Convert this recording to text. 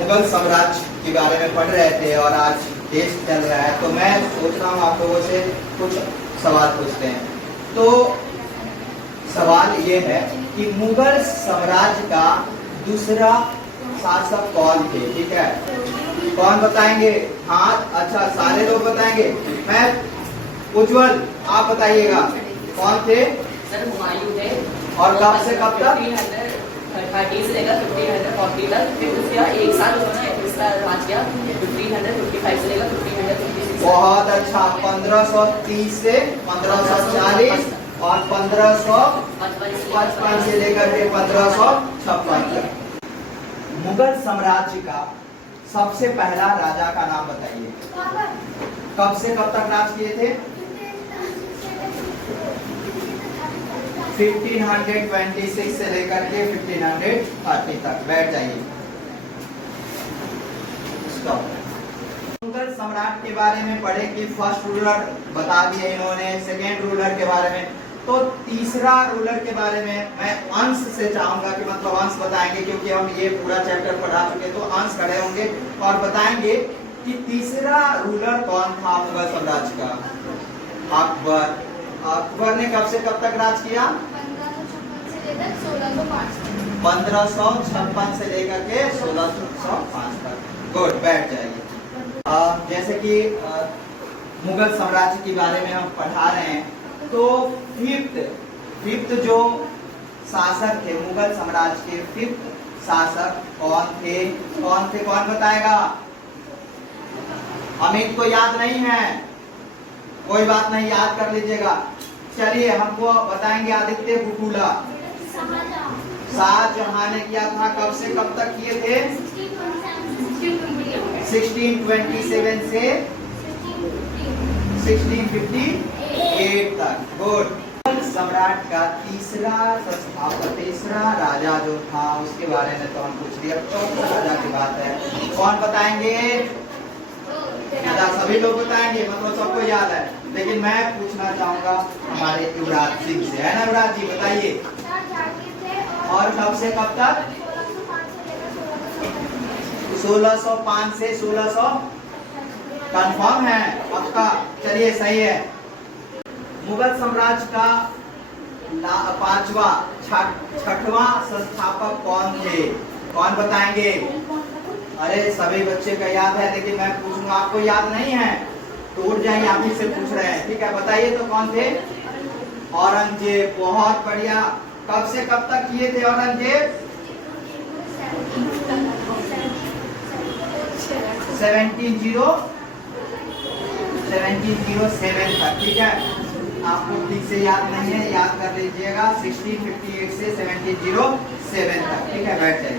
मुगल साम्राज्य के बारे में पढ़ रहे थे और आज टेस्ट चल रहा है, तो मैं सोच रहा हूँ आप लोगों से कुछ सवाल पूछते हैं। तो सवाल ये है कि मुगल साम्राज्य का दूसरा शासक कौन थे? ठीक है, कौन बताएंगे? हाँ, अच्छा, सारे लोग बताएंगे। मैं उज्जवल, आप बताइएगा कौन थे? सर हुमायूं है। और कब से कब तक? 1530 से लेकर 1540 तक। फिर उसके बाद एक साल उन्होंने इसका राज किया 1555 से लेकर 1556। बहुत अच्छा, 1530 से 1540 और 1555 से लेकर के 1556 तक। मुगल साम्राज्य का सबसे पहला राजा का नाम बताइए। कब से कब तक राज किए थे? 1526 से लेकर के 1530 तक। बैठ जाइए। मुगल सम्राट के बारे में पढ़े कि फर्स्ट रूलर बता दिए इन्होंने, सेकेंड रूलर के बारे में। तो तीसरा रूलर के बारे में मैं अंश से चाहूंगा कि मतलब अंश बताएंगे, क्योंकि हम ये पूरा चैप्टर पढ़ा चुके, तो अंश खड़े होंगे और बताएंगे कि तीसरा रूलर कौन था मुगल साम्राज्य का। अकबर। अकबर ने कब से कब तक राज किया? 1556 से लेकर के 1605 तक। गुड, बैठ जाइए। जैसे कि मुगल साम्राज्य के बारे में हम पढ़ा रहे हैं, तो फिफ्थ जो शासक थे मुगल साम्राज्य के, फिफ्थ शासक कौन थे? कौन बताएगा? अमित को याद नहीं है, कोई बात नहीं, याद कर लीजिएगा। चलिए, हमको बताएंगे आदित्य बुटुला। शाहजहां ने किया था। कब से कब तक किए थे? 1627 से 1658 तक। गुड। सम्राट का तीसरा राजा जो था उसके बारे में तो हम पूछ लिया। चौथा राजा की बात है, कौन बताएंगे? सभी लोग बताएंगे, मतलब सबको याद है, लेकिन मैं पूछना चाहूंगा हमारे युवराज सिंह से, है ना? युवराज जी बताइए। और कब से कब तक? 1605 से 1600। कंफर्म है आपका? चलिए, सही है। मुगल साम्राज्य का छठवां संस्थापक कौन थे? कौन बताएंगे? अरे सभी बच्चे का याद है, लेकिन मैं पूछूंगा, आपको याद नहीं है तो उठ जाइए, आप ही से पूछ रहे हैं। ठीक है, बताइए तो कौन थे? औरंगजेब। बहुत बढ़िया। कब से कब तक किए थे औरंगजेब? 1707 तक। ठीक है, आपको ठीक से याद नहीं है, याद कर लीजिएगा। 1658 से 1707 तक। ठीक है, बैठ जाइए।